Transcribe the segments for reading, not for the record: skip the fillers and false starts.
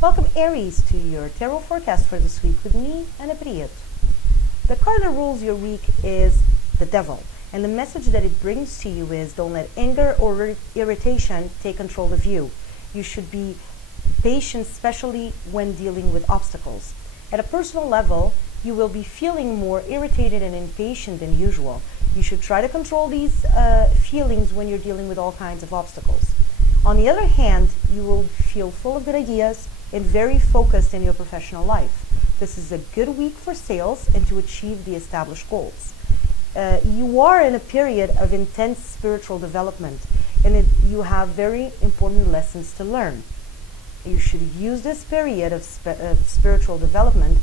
Welcome Aries to your tarot forecast for this week with me, Anna Priet. The card that rules your week is the Devil, and the message that it brings to you is don't let anger or irritation take control of you. You should be patient, especially when dealing with obstacles. At a personal level, you will be feeling more irritated and impatient than usual. You should try to control these feelings when you're dealing with all kinds of obstacles. On the other hand, you will feel full of good ideas and very focused in your professional life. This is a good week for sales and to achieve the established goals. You are in a period of intense spiritual development, and you have very important lessons to learn. You should use this period of spiritual development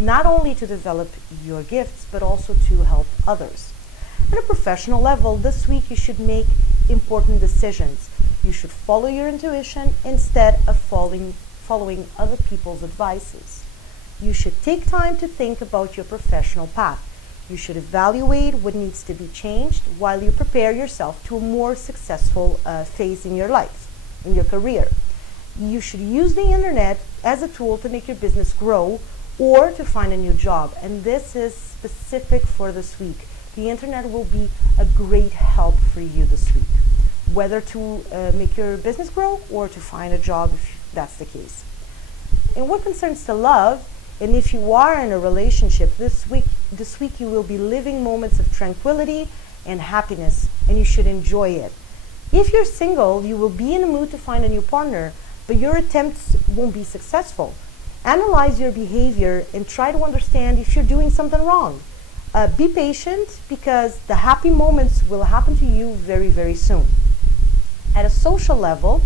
not only to develop your gifts, but also to help others. At a professional level, this week you should make important decisions. You should follow your intuition instead of following other people's advices. You should take time to think about your professional path. You should evaluate what needs to be changed while you prepare yourself to a more successful phase in your life, in your career. You should use the internet as a tool to make your business grow or to find a new job. And this is specific for this week. The internet will be a great help for you this week, whether to make your business grow or to find a job if that's the case. In what concerns to love, and if you are in a relationship this week you will be living moments of tranquility and happiness, and you should enjoy it. If you're single, you will be in a mood to find a new partner, but your attempts won't be successful. Analyze your behavior and try to understand if you're doing something wrong. Be patient, because the happy moments will happen to you very, very soon. At a social level,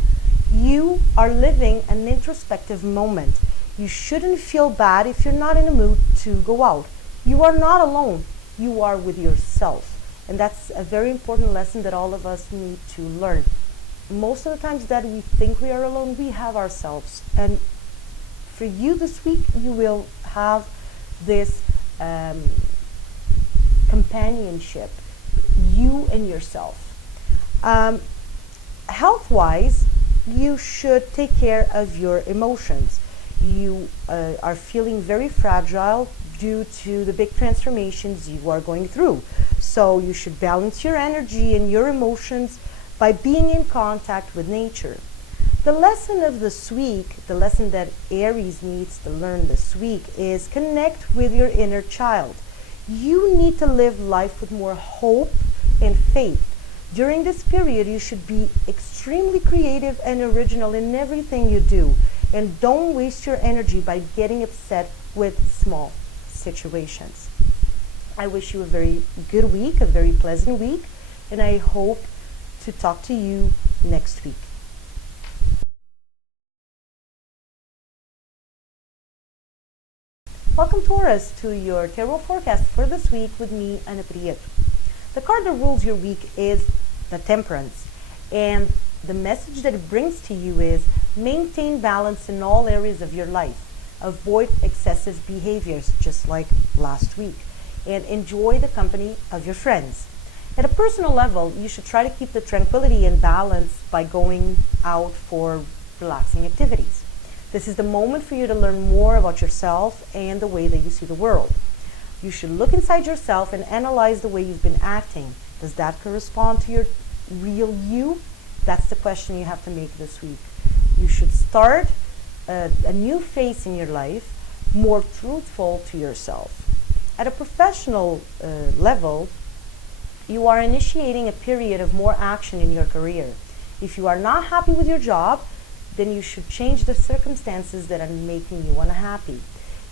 you are living an introspective moment. You shouldn't feel bad if you're not in a mood to go out. You are not alone. You are with yourself. And that's a very important lesson that all of us need to learn. Most of the times that we think we are alone, we have ourselves. And for you this week, you will have this companionship, you and yourself. Health-wise, you should take care of your emotions. You are feeling very fragile due to the big transformations you are going through. So you should balance your energy and your emotions by being in contact with nature. The lesson of this week, the lesson that Aries needs to learn this week, is connect with your inner child. You need to live life with more hope and faith. During this period, you should be extremely creative and original in everything you do. And don't waste your energy by getting upset with small situations. I wish you a very good week, a very pleasant week, and I hope to talk to you next week. Welcome Taurus to your tarot forecast for this week with me, Anna Priet. The card that rules your week is the Temperance, and the message that it brings to you is maintain balance in all areas of your life. Avoid excessive behaviors, just like last week, and enjoy the company of your friends. At a personal level, you should try to keep the tranquility and balance by going out for relaxing activities. This is the moment for you to learn more about yourself and the way that you see the world. You should look inside yourself and analyze the way you've been acting. Does that correspond to your real you? That's the question you have to make this week. You should start a new phase in your life, more truthful to yourself. At a professional level, you are initiating a period of more action in your career. If you are not happy with your job, then you should change the circumstances that are making you unhappy.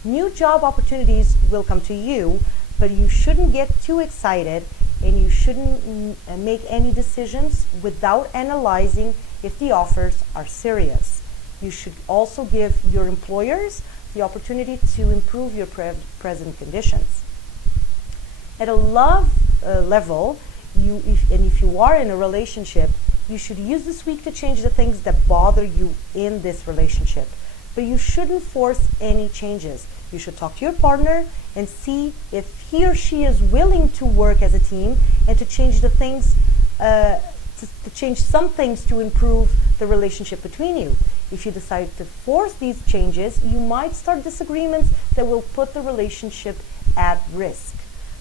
New job opportunities will come to you, but you shouldn't get too excited, and you shouldn't make any decisions without analyzing if the offers are serious. You should also give your employers the opportunity to improve your present conditions. At a love level, if you are in a relationship, you should use this week to change the things that bother you in this relationship. But you shouldn't force any changes. You should talk to your partner and see if he or she is willing to work as a team and to change the things to change some things to improve the relationship between you. If you decide to force these changes, you might start disagreements that will put the relationship at risk.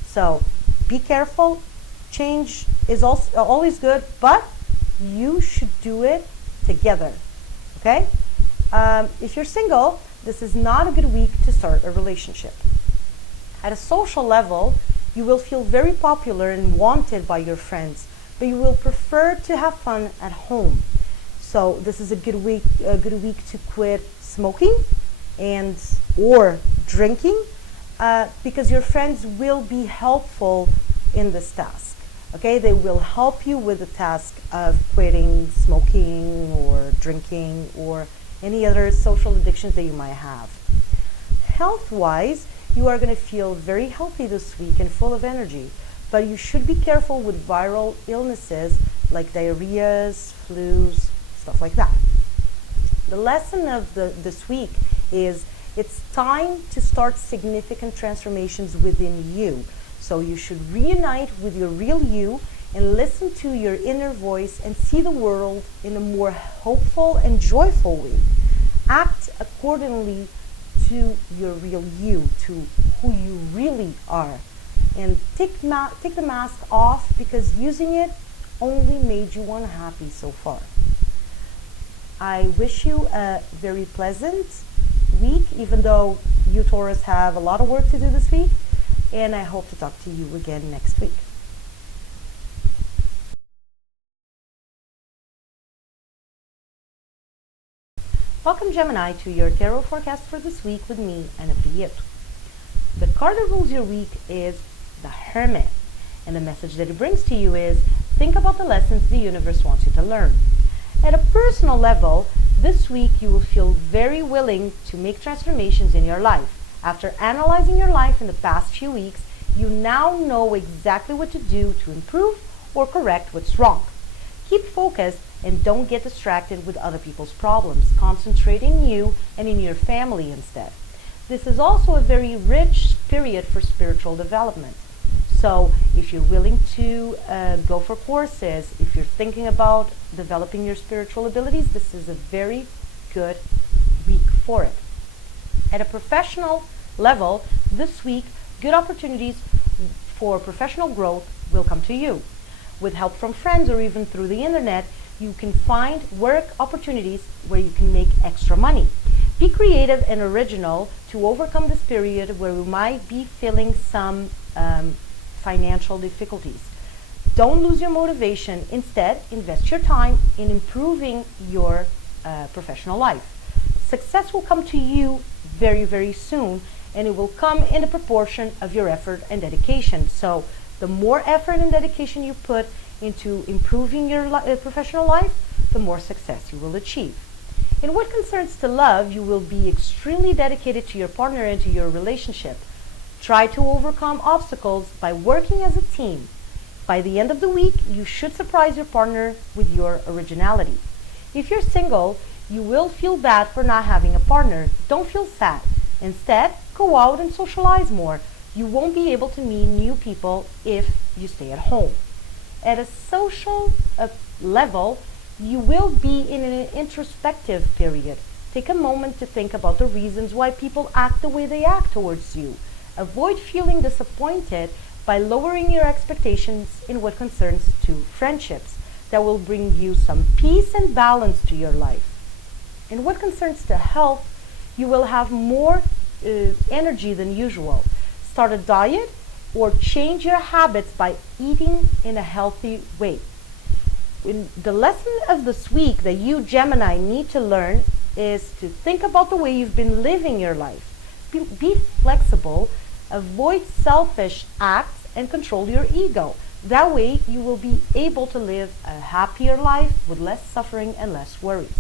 So be careful. Change is also always good, but you should do it together. Okay? If you're single, this is not a good week to start a relationship. At a social level, you will feel very popular and wanted by your friends, but you will prefer to have fun at home. So this is a good week to quit smoking and or drinking, because your friends will be helpful in this task. Okay, they will help you with the task of quitting smoking or drinking or any other social addictions that you might have. Health-wise, you are going to feel very healthy this week and full of energy, but you should be careful with viral illnesses like diarrheas, flus, stuff like that. The lesson of this week is it's time to start significant transformations within you. So you should reunite with your real you and listen to your inner voice and see the world in a more hopeful and joyful way. Act accordingly to your real you, to who you really are. And take the mask off, because using it only made you unhappy so far. I wish you a very pleasant week, even though you Taurus have a lot of work to do this week, and I hope to talk to you again next week. Welcome, Gemini, to your tarot forecast for this week with me, Anna Priet. The card that rules your week is the Hermit, and the message that it brings to you is think about the lessons the universe wants you to learn. At a personal level, this week you will feel very willing to make transformations in your life. After analyzing your life in the past few weeks, you now know exactly what to do to improve or correct what's wrong. Keep focused and don't get distracted with other people's problems. Concentrate in you and in your family instead. This is also a very rich period for spiritual development. So if you're willing to go for courses, if you're thinking about developing your spiritual abilities, this is a very good week for it. At a professional level, this week, good opportunities for professional growth will come to you. With help from friends or even through the internet, you can find work opportunities where you can make extra money. Be creative and original to overcome this period where we might be feeling some financial difficulties. Don't lose your motivation. Instead, invest your time in improving your professional life. Success will come to you very, very soon, and it will come in a proportion of your effort and dedication. So the more effort and dedication you put into improving your professional life, the more success you will achieve. In what concerns to love, you will be extremely dedicated to your partner and to your relationship. Try to overcome obstacles by working as a team. By the end of the week, you should surprise your partner with your originality. If you're single, you will feel bad for not having a partner. Don't feel sad. Instead, go out and socialize more. You won't be able to meet new people if you stay at home. At a social level, you will be in an introspective period. Take a moment to think about the reasons why people act the way they act towards you. Avoid feeling disappointed by lowering your expectations in what concerns to friendships. That will bring you some peace and balance to your life. In what concerns to health, you will have more energy than usual. Start a diet or change your habits by eating in a healthy way. The lesson of this week that you Gemini need to learn is to think about the way you've been living your life. Be flexible, avoid selfish acts, and control your ego. That way you will be able to live a happier life with less suffering and less worries.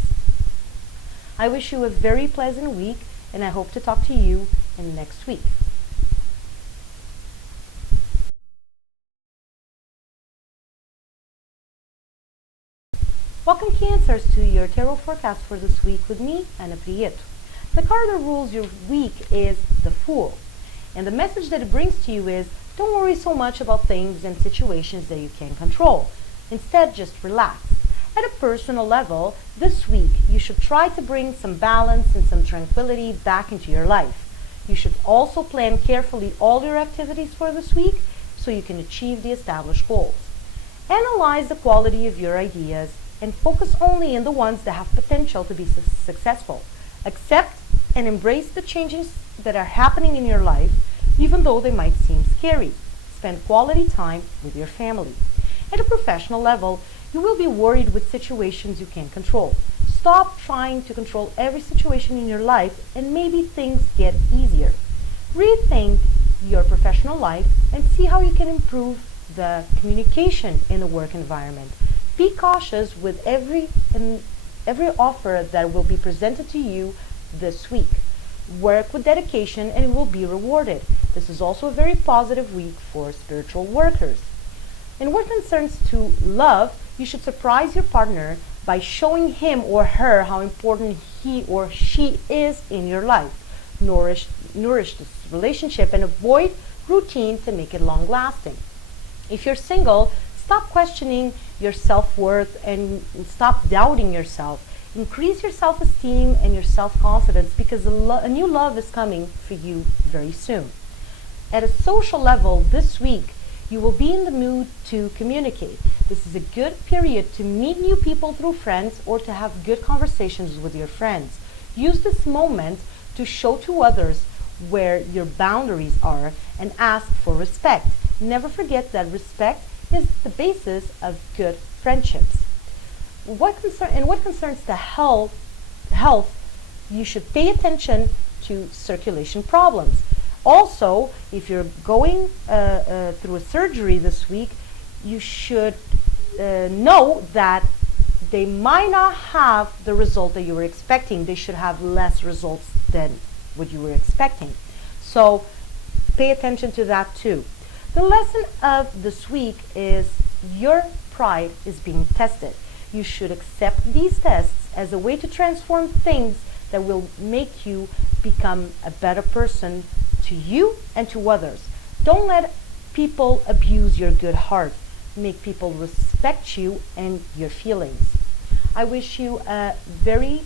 I wish you a very pleasant week, and I hope to talk to you in next week. Welcome, Cancers, to your tarot forecast for this week with me, Anna Priet. The card that rules your week is the Fool. And the message that it brings to you is, don't worry so much about things and situations that you can't control. Instead, just relax. At a personal level, this week you should try to bring some balance and some tranquility back into your life. You should also plan carefully all your activities for this week so you can achieve the established goals. Analyze the quality of your ideas and focus only on the ones that have potential to be successful. Accept and embrace the changes that are happening in your life, even though they might seem scary. Spend quality time with your family. At a professional level, you will be worried with situations you can't control. Stop trying to control every situation in your life and maybe things get easier. Rethink your professional life and see how you can improve the communication in the work environment. Be cautious with every offer that will be presented to you this week. Work with dedication and it will be rewarded. This is also a very positive week for spiritual workers. In what concerns to love, you should surprise your partner by showing him or her how important he or she is in your life. Nourish this relationship and avoid routine to make it long lasting. If you're single, stop questioning your self-worth and stop doubting yourself. Increase your self-esteem and your self-confidence because a new love is coming for you very soon. At a social level this week, you will be in the mood to communicate. This is a good period to meet new people through friends or to have good conversations with your friends. Use this moment to show to others where your boundaries are and ask for respect. Never forget that respect is the basis of good friendships. In what concerns to health, you should pay attention to circulation problems. Also, if you're going through a surgery this week, you should know that they might not have the result that you were expecting. They should have less results than what you were expecting. So pay attention to that too. The lesson of this week is your pride is being tested. You should accept these tests as a way to transform things that will make you become a better person to you and to others. Don't let people abuse your good heart. Make people respect you and your feelings. I wish you a very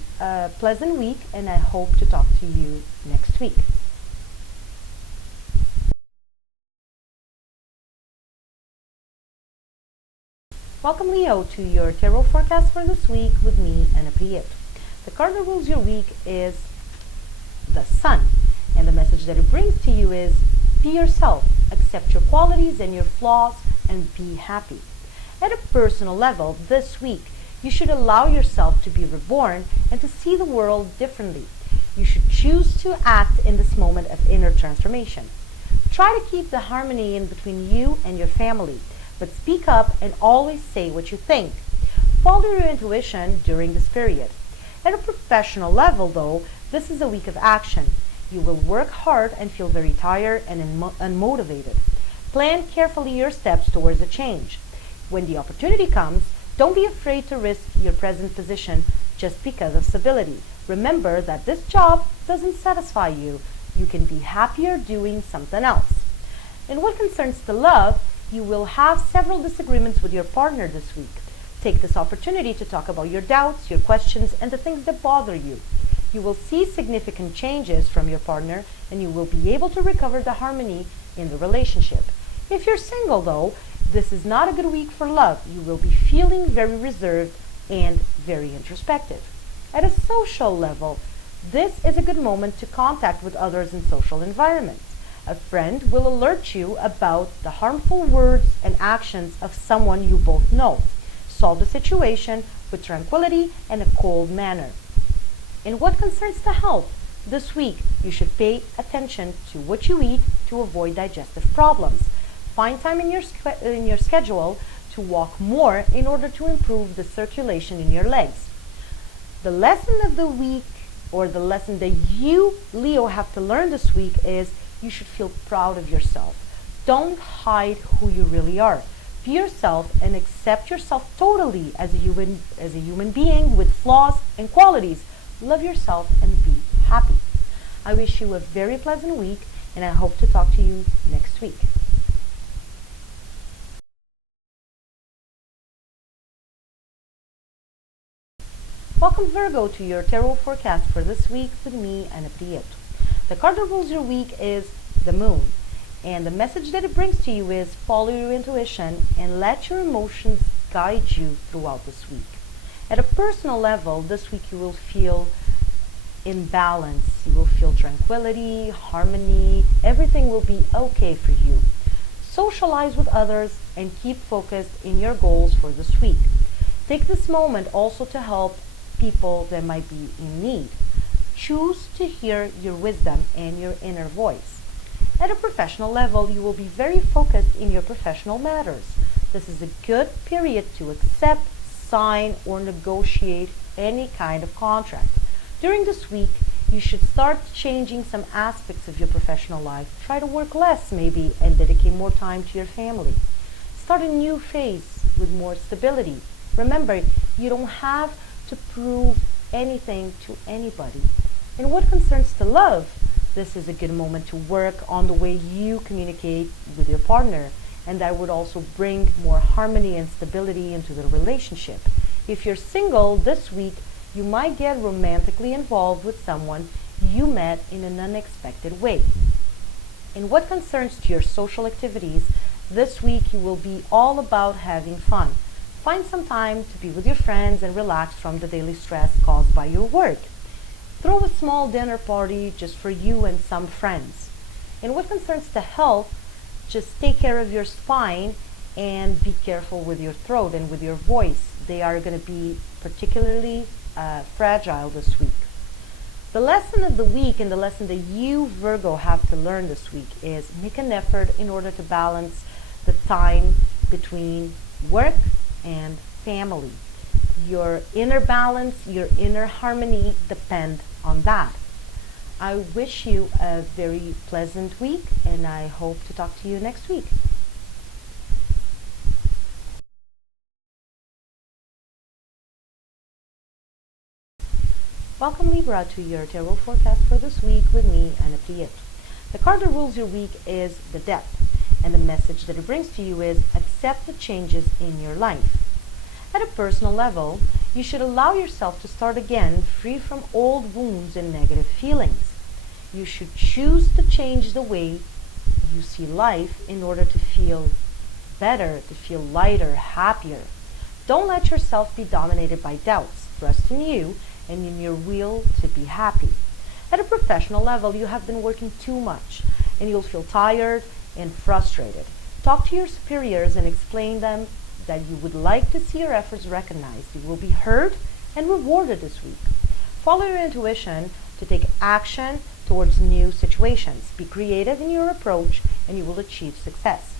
pleasant week, and I hope to talk to you next week. Welcome, Leo, to your tarot forecast for this week with me, Anna Priet. The card that rules your week is the Sun, and the message that it brings to you is be yourself, accept your qualities and your flaws, and be happy. At a personal level this week, you should allow yourself to be reborn and to see the world differently. You should choose to act in this moment of inner transformation. Try to keep the harmony in between you and your family, but speak up and always say what you think. Follow your intuition during this period. At a professional level, though, this is a week of action. You will work hard and feel very tired and unmotivated. Plan carefully your steps towards a change. When the opportunity comes, don't be afraid to risk your present position just because of stability. Remember that this job doesn't satisfy you. You can be happier doing something else. In what concerns to love, you will have several disagreements with your partner this week. Take this opportunity to talk about your doubts, your questions, and the things that bother you. You will see significant changes from your partner, and you will be able to recover the harmony in the relationship. If you're single, though, this is not a good week for love. You will be feeling very reserved and very introspective. At a social level, this is a good moment to contact with others in social environments. A friend will alert you about the harmful words and actions of someone you both know. Solve the situation with tranquility and a cold manner. In what concerns to health, this week you should pay attention to what you eat to avoid digestive problems. Find time in your schedule to walk more in order to improve the circulation in your legs. The lesson of the week, or the lesson that you, Leo, have to learn this week is you should feel proud of yourself. Don't hide who you really are. Be yourself and accept yourself totally as a human being with flaws and qualities. Love yourself and be happy. I wish you a very pleasant week, and I hope to talk to you next week. Welcome Virgo to your tarot forecast for this week with me, Anna Priet. The card that rules your week is the moon, and the message that it brings to you is follow your intuition and let your emotions guide you throughout this week. At a personal level, this week you will feel in balance, you will feel tranquility, harmony, everything will be okay for you. Socialize with others and keep focused in your goals for this week. Take this moment also to help people that might be in need. Choose to hear your wisdom and your inner voice. At a professional level, you will be very focused in your professional matters. This is a good period to accept, sign, or negotiate any kind of contract. During this week, you should start changing some aspects of your professional life. Try to work less maybe and dedicate more time to your family. Start a new phase with more stability. Remember, you don't have to prove anything to anybody. In what concerns to love, this is a good moment to work on the way you communicate with your partner, and that would also bring more harmony and stability into the relationship. If you're single this week, you might get romantically involved with someone you met in an unexpected way. In what concerns to your social activities, this week you will be all about having fun. Find some time to be with your friends and relax from the daily stress caused by your work. Throw a small dinner party just for you and some friends. In what concerns to health, just take care of your spine and be careful with your throat and with your voice. They are going to be particularly fragile this week. The lesson of the week and the lesson that you, Virgo, have to learn this week is make an effort in order to balance the time between work and family. Your inner balance, your inner harmony depend on that. I wish you a very pleasant week, and I hope to talk to you next week. Welcome Libra to your tarot forecast for this week with me, Anna Priet. The card that rules your week is the Death, and the message that it brings to you is accept the changes in your life. At a personal level, you should allow yourself to start again free from old wounds and negative feelings. You should choose to change the way you see life in order to feel better, to feel lighter, happier. Don't let yourself be dominated by doubts. Trust in you and in your will to be happy. At a professional level, you have been working too much and you'll feel tired and frustrated. Talk to your superiors and explain them that you would like to see your efforts recognized. You will be heard and rewarded this week. Follow your intuition to take action towards new situations. Be creative in your approach and you will achieve success.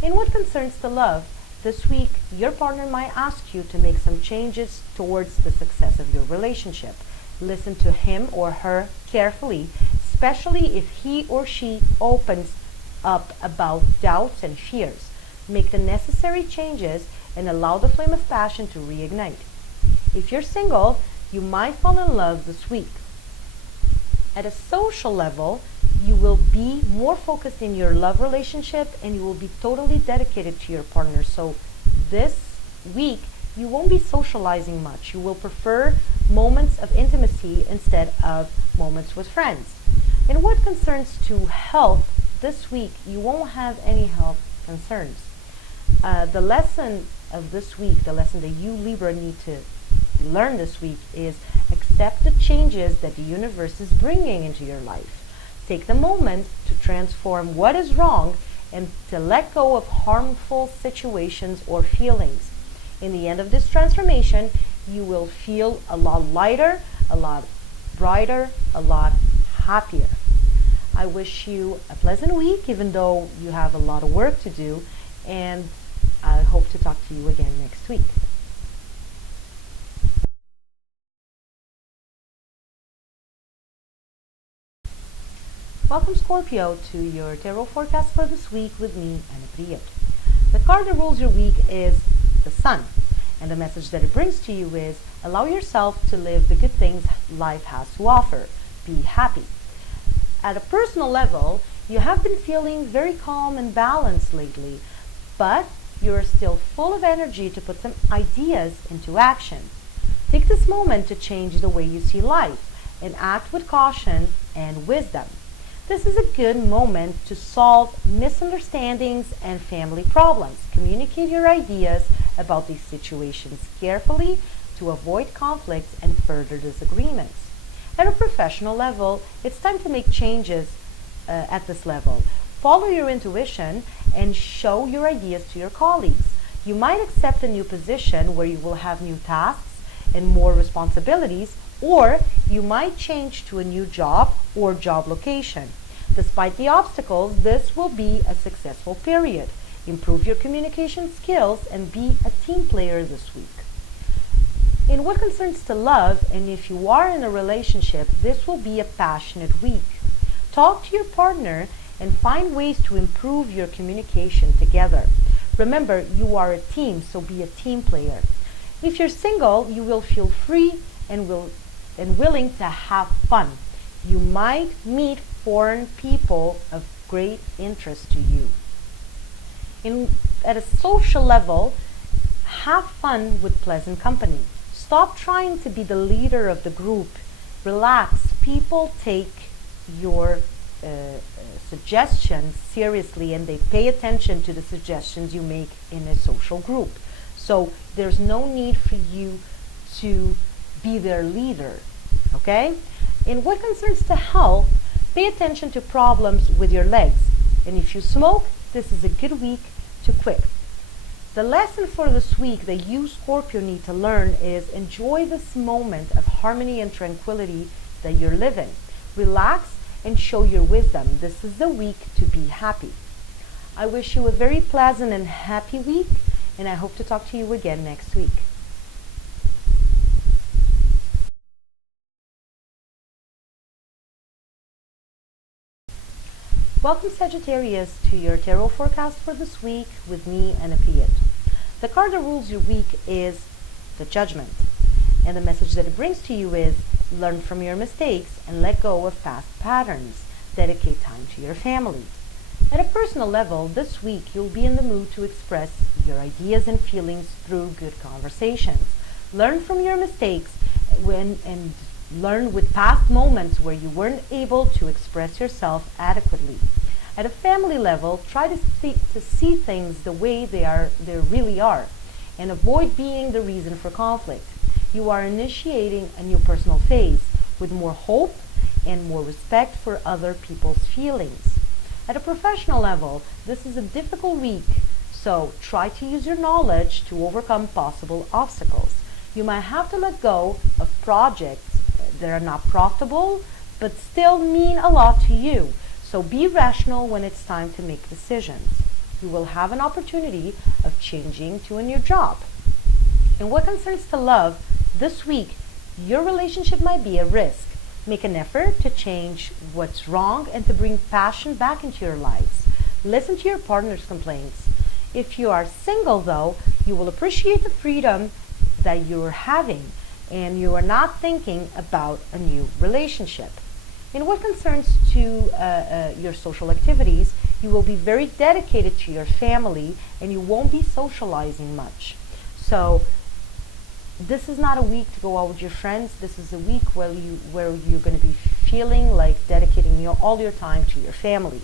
In what concerns to love, this week your partner might ask you to make some changes towards the success of your relationship. Listen to him or her carefully, especially if he or she opens up about doubts and fears. Make the necessary changes and allow the flame of passion to reignite. If you're single, you might fall in love this week. At a social level, you will be more focused in your love relationship and you will be totally dedicated to your partner. So this week, you won't be socializing much. You will prefer moments of intimacy instead of moments with friends. In what concerns to health, this week, you won't have any health concerns. The lesson of this week, the lesson that you Libra need to learn this week is accept the changes that the universe is bringing into your life. Take the moment to transform what is wrong and to let go of harmful situations or feelings. In the end of this transformation, you will feel a lot lighter, a lot brighter, a lot happier. I wish you a pleasant week, even though you have a lot of work to do, and I hope to talk to you again next week. Welcome Scorpio to your tarot forecast for this week with me, Anna Priet. The card that rules your week is the Sun, and the message that it brings to you is allow yourself to live the good things life has to offer. Be happy. At a personal level, you have been feeling very calm and balanced lately, but you're still full of energy to put some ideas into action. Take Take this moment to change the way you see life and act with caution and wisdom. This is a good moment to solve misunderstandings and family problems. Communicate your ideas about these situations carefully to avoid conflicts and further disagreements. At a professional level, it's time to make changes at this level. Follow your intuition and show your ideas to your colleagues. You might accept a new position where you will have new tasks and more responsibilities, or you might change to a new job or job location. Despite the obstacles, this will be a successful period. Improve your communication skills and be a team player this week. In what concerns to love, and if you are in a relationship, this will be a passionate week. Talk to your partner and find ways to improve your communication together. Remember, you are a team, so be a team player. If you're single, you will feel free and willing to have fun. You might meet foreign people of great interest to you. At a social level, have fun with pleasant company. Stop trying to be the leader of the group. Relax. People take your suggestions seriously, and they pay attention to the suggestions you make in a social group. So there's no need for you to be their leader, okay? In what concerns to health, pay attention to problems with your legs. And if you smoke, this is a good week to quit. The lesson for this week that you, Scorpio, need to learn is enjoy this moment of harmony and tranquility that you're living. Relax and show your wisdom. This is the week to be happy. I wish you a very pleasant and happy week, and I hope to talk to you again next week. Welcome, Sagittarius, to your tarot forecast for this week with me, Anna Piet. The card that rules your week is the Judgment, and the message that it brings to you is learn from your mistakes and let go of past patterns. Dedicate time to your family. At a personal level, this week you'll be in the mood to express your ideas and feelings through good conversations. Learn from your mistakes and learn with past moments where you weren't able to express yourself adequately. At a family level, try to see things the way they really are, and avoid being the reason for conflict. You are initiating a new personal phase with more hope and more respect for other people's feelings. At a professional level, this is a difficult week, so try to use your knowledge to overcome possible obstacles. You might have to let go of projects that are not profitable, but still mean a lot to you. So be rational when it's time to make decisions. You will have an opportunity of changing to a new job. In what concerns to love, this week, your relationship might be at risk. Make an effort to change what's wrong and to bring passion back into your lives. Listen to your partner's complaints. If you are single, though, you will appreciate the freedom that you're having, and you are not thinking about a new relationship. In what concerns to your social activities, you will be very dedicated to your family and you won't be socializing much. So this is not a week to go out with your friends. This is a week where you're going to be feeling like dedicating all your time to your family.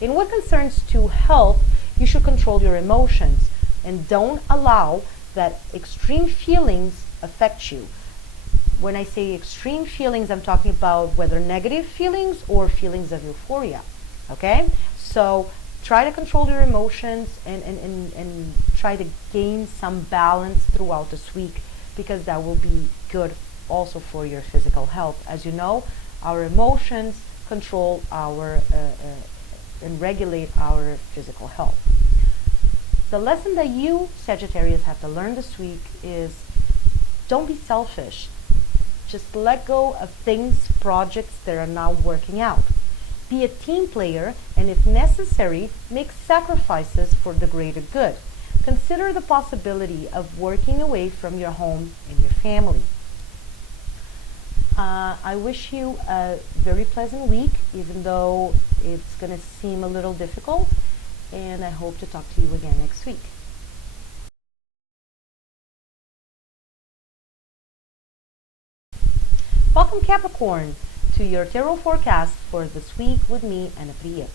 In what concerns to health, you should control your emotions and don't allow that extreme feelings affect you. When I say extreme feelings, I'm talking about whether negative feelings or feelings of euphoria. Okay? So try to control your emotions and try to gain some balance throughout this week, because that will be good also for your physical health. As you know, our emotions control our and regulate our physical health. The lesson that you, Sagittarius, have to learn this week is don't be selfish. Just let go of things, projects that are not working out. Be a team player, and if necessary, make sacrifices for the greater good. Consider the possibility of working away from your home and your family. I wish you a very pleasant week, even though it's going to seem a little difficult, and I hope to talk to you again next week. Welcome Capricorn to your tarot forecast for this week with me, Ana Priet.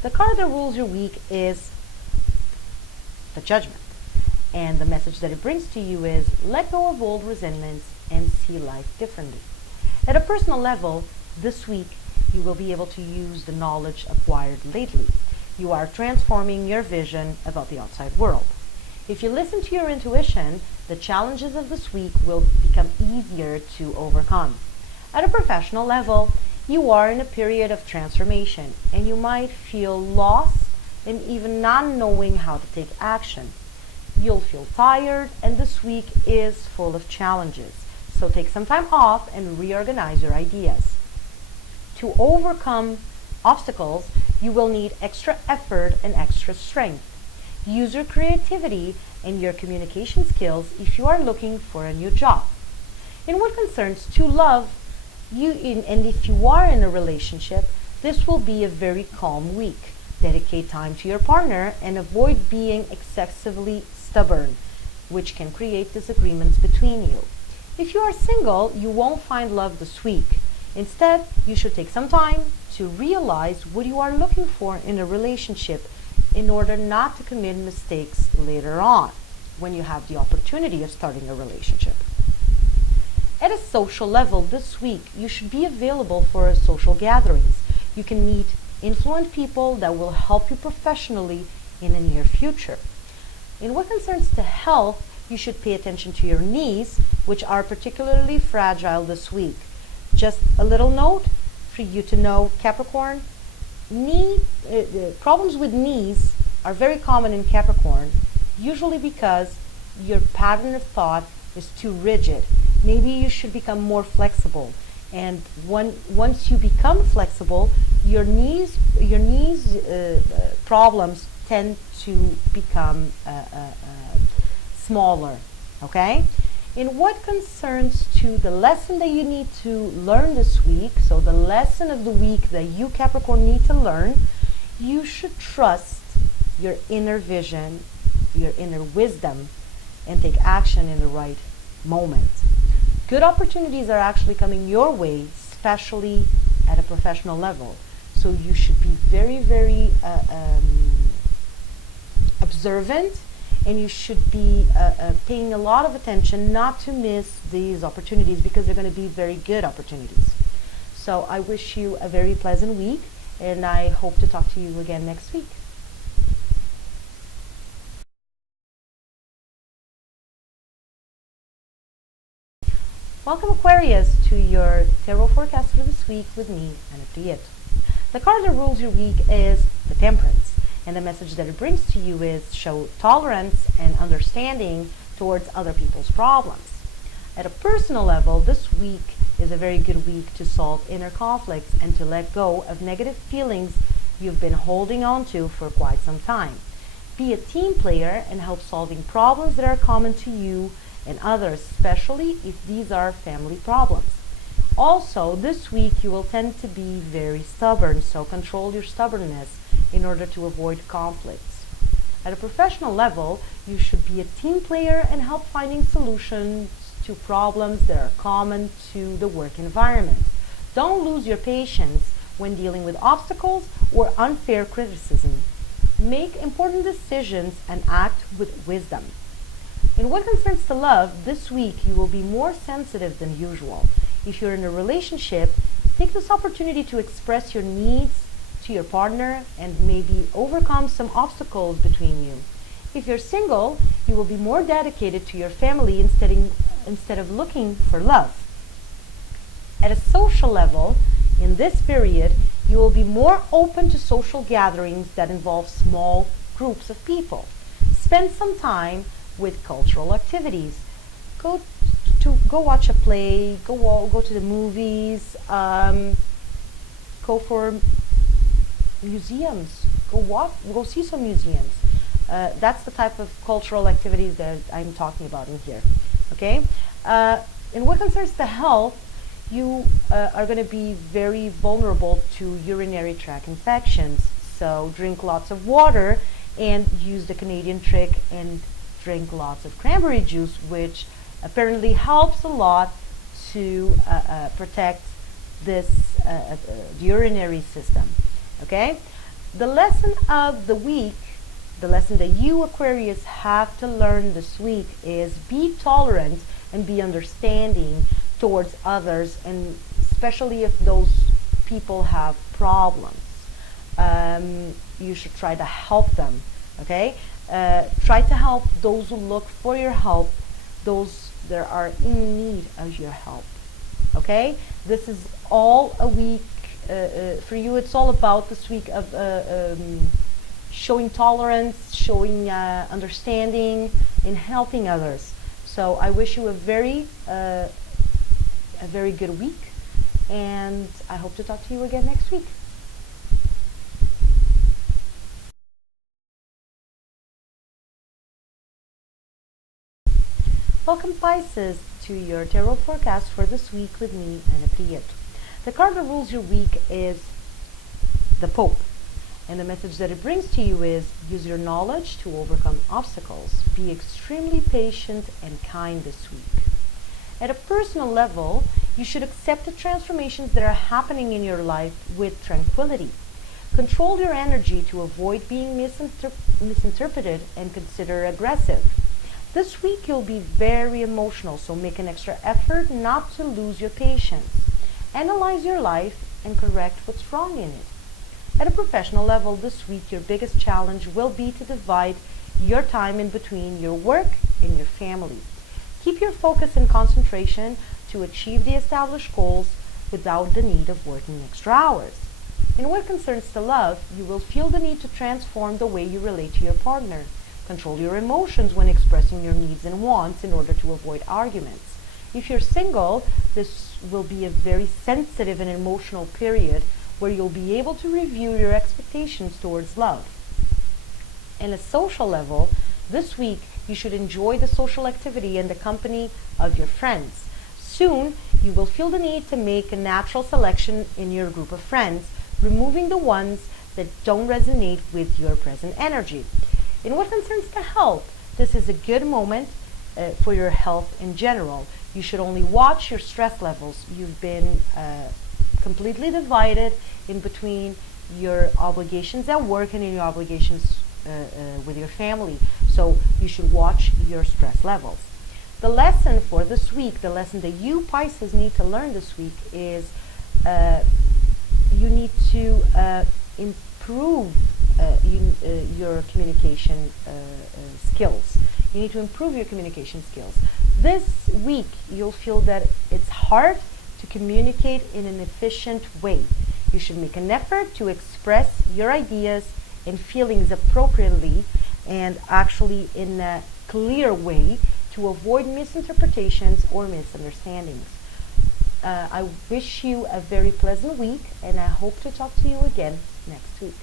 The card that rules your week is the Judgment. And the message that it brings to you is let go of old resentments and see life differently. At a personal level, this week you will be able to use the knowledge acquired lately. You are transforming your vision about the outside world. If you listen to your intuition, the challenges of this week will become easier to overcome. At a professional level, you are in a period of transformation and you might feel lost and even not knowing how to take action. You'll feel tired and this week is full of challenges. So take some time off and reorganize your ideas. To overcome obstacles, you will need extra effort and extra strength. Use your creativity and your communication skills if you are looking for a new job. In what concerns to love, and if you are in a relationship, this will be a very calm week. Dedicate time to your partner and avoid being excessively stubborn, which can create disagreements between you. If you are single, you won't find love this week. Instead, you should take some time to realize what you are looking for in a relationship in order not to commit mistakes later on when you have the opportunity of starting a relationship. At a social level this week, you should be available for social gatherings. You can meet influential people that will help you professionally in the near future. In what concerns to health, you should pay attention to your knees, which are particularly fragile this week. Just a little note for you to know, Capricorn, problems with knees are very common in Capricorn, usually because your pattern of thought is too rigid. Maybe you should become more flexible. And once you become flexible, your knees problems tend to become smaller. Okay? In what concerns to the lesson that you need to learn this week, so the lesson of the week that you Capricorn need to learn, you should trust your inner vision, your inner wisdom, and take action in the right moment. Good opportunities are actually coming your way, especially at a professional level. So you should be very, very observant, and you should be paying a lot of attention not to miss these opportunities because they're going to be very good opportunities. So I wish you a very pleasant week, and I hope to talk to you again next week. Welcome Aquarius to your tarot forecast for this week with me, Ana Priet. The card that rules your week is the Temperance, and the message that it brings to you is show tolerance and understanding towards other people's problems. At a personal level, this week is a very good week to solve inner conflicts and to let go of negative feelings you've been holding on to for quite some time. Be a team player and help solving problems that are common to you and others, especially if these are family problems. Also, this week you will tend to be very stubborn, so control your stubbornness in order to avoid conflicts. At a professional level, you should be a team player and help finding solutions to problems that are common to the work environment. Don't lose your patience when dealing with obstacles or unfair criticism. Make important decisions and act with wisdom. In what concerns to love, this week you will be more sensitive than usual. If you're in a relationship, take this opportunity to express your needs to your partner and maybe overcome some obstacles between you. If you're single, you will be more dedicated to your family instead of looking for love. At a social level, in this period, you will be more open to social gatherings that involve small groups of people. Spend some time with cultural activities. Go watch a play, go to the movies, go for museums, go see some museums. That's the type of cultural activities that I'm talking about in here. Okay? In what concerns to health, you are going to be very vulnerable to urinary tract infections. So drink lots of water and use the Canadian trick and drink lots of cranberry juice, which apparently helps a lot to protect this urinary system. Okay? The lesson of the week, the lesson that you Aquarius have to learn this week is be tolerant and be understanding towards others, and especially if those people have problems. You should try to help them. Okay? Try to help those who look for your help, those that are in need of your help. Okay? This is all a week for you. It's all about this week of showing tolerance, showing understanding, and helping others. So I wish you a very good week, and I hope to talk to you again next week. Welcome, Pisces, to your tarot forecast for this week with me, Anna Priet. The card that rules your week is the Pope, and the message that it brings to you is use your knowledge to overcome obstacles. Be extremely patient and kind this week. At a personal level, you should accept the transformations that are happening in your life with tranquility. Control your energy to avoid being misinterpreted and consider aggressive. This week you'll be very emotional, so make an extra effort not to lose your patience. Analyze your life and correct what's wrong in it. At a professional level this week, your biggest challenge will be to divide your time in between your work and your family. Keep your focus and concentration to achieve the established goals without the need of working extra hours. In what concerns to love, you will feel the need to transform the way you relate to your partner. Control your emotions when expressing your needs and wants in order to avoid arguments. If you're single, this will be a very sensitive and emotional period where you'll be able to review your expectations towards love. In a social level, this week you should enjoy the social activity and the company of your friends. Soon, you will feel the need to make a natural selection in your group of friends, removing the ones that don't resonate with your present energy. In what concerns to health, this is a good moment for your health in general. You should only watch your stress levels. You've been completely divided in between your obligations at work and in your obligations with your family. So you should watch your stress levels. The lesson for this week, the lesson that you Pisces need to learn this week is you need to improve your communication skills. You need to improve your communication skills. This week, you'll feel that it's hard to communicate in an efficient way. You should make an effort to express your ideas and feelings appropriately and actually in a clear way to avoid misinterpretations or misunderstandings. I wish you a very pleasant week, and I hope to talk to you again next week.